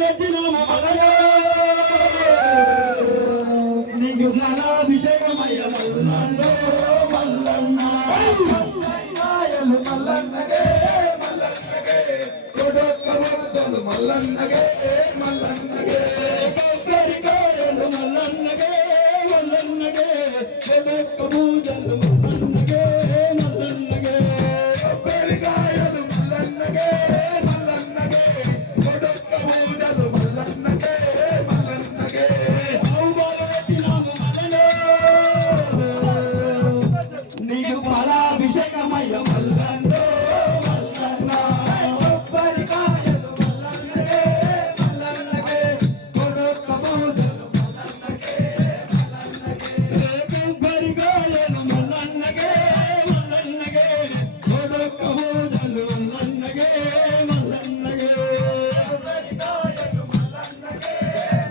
నచ్చినాము మల్లయ్య నీకు జ్ఞానాభిషేకమయ్య మల్లన్నో మల్లన్న మల్లన్నగే మల్లన్నగే కొడొక్క మొదలు మల్లన్నగే మల్లన్నగే కొబ్బరికాయలు మల్లన్నగే మల్లన్నగే కొడొక్క పూజలు మల్లన్నగే మల్లన్నగే కొబ్బరికాయలు మల్లన్నగే మల్లన్నగే కొడొక్క పూజలు మల్లన్నగే మల్లన్నగే బాహుబలి వచ్చినాము మల్లనే నీకు పాలాభిషేకమయ్య మల్లన్నో మల్లన్న కొబ్బరికాయలు మల్లన్నగే మల్లన్నగే కొడొక్క పూజలు మల్లన్నగే మల్లన్నగే కొబ్బరికాయలు మల్లన్నగే మల్లన్నగే కొడొక్క పూజలు మల్లన్నగే మల్లన్నగే కొబ్బరికాయలు మల్లన్నగే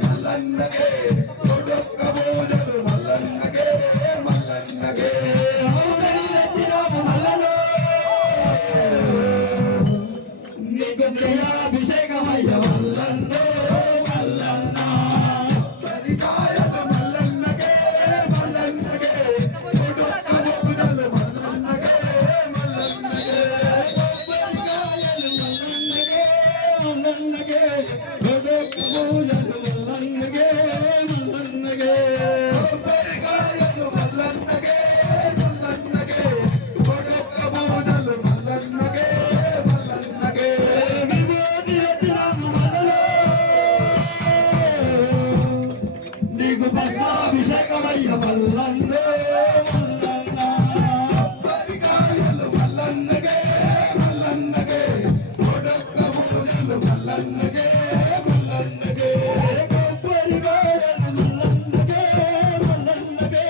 మల్లన్నగే కొడొక్క పూజలు మల్లన్నగే మల్లన్నగే నీకు ప్రియాభిషేకమయ్య మల్లన్నో మల్లన్న కొబ్బరికాయలు మల్లన్నగే మల్లన్నగే కొడొక్క పూజలు మల్లన్నగే మల్లన్నగే కొబ్బరికాయలు మల్లన్నగే మల్లన్నగే కొడొక్క పూజలు మల్లన్నగే మల్లన్నగే కొబ్బరికాయలు మల్లన్నగే మల్లన్నగే కొడొక్క పూజలు మల్లన్నగే మల్లన్నగే విభూతి రచనాము మల్లనే నీకు భస్మాభిషేకమయ్య మల్లన్నో మల్లన్న కొబ్బరికాయలు మల్లన్నగే మల్లన్నగే కొడొక్క పూజలు మల్లన్నగే మల్లన్నగే కొబ్బరికాయలు మల్లన్నగే మల్లన్నగే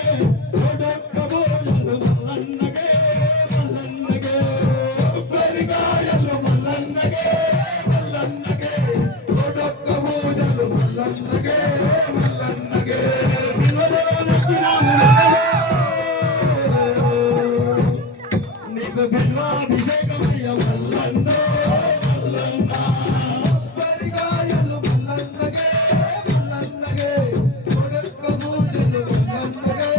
కొడొక్క పూజలు మల్లన్నగే మల్లన్నగే కొబ్బరికాయలు మల్లన్నగే మల్లన్నగే కొడొక్క పూజలు మల్లన్నగే మల్లన్నగే వినోదం నచ్చినాము నీకు బిల్వాభిషేకమయ్య మల్లన్నో మల్లన్న కొబ్బరికాయలు మల్లన్నగే మల్లన్నగే కొడొక్క పూజలు మల్లన్నగే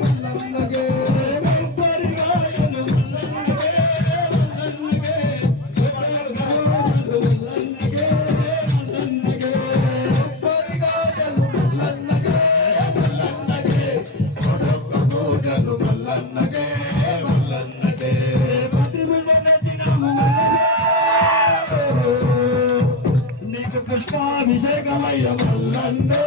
మల్లన్నగే కొబ్బరికాయలు మల్లన్నగే మల్లన్నగే కొడొక్క పూజలు మల్లన్నగే మల్లన్నగే కొబ్బరికాయలు మల్లన్నగే మల్లన్నగే కొడొక్క పూజలు మల్లన్నగే మల్లన్నగే ప్రతిబింబ నచ్చినాము మల్లనే నీకు పుష్పాభిషేకమయ్య మల్లన్నో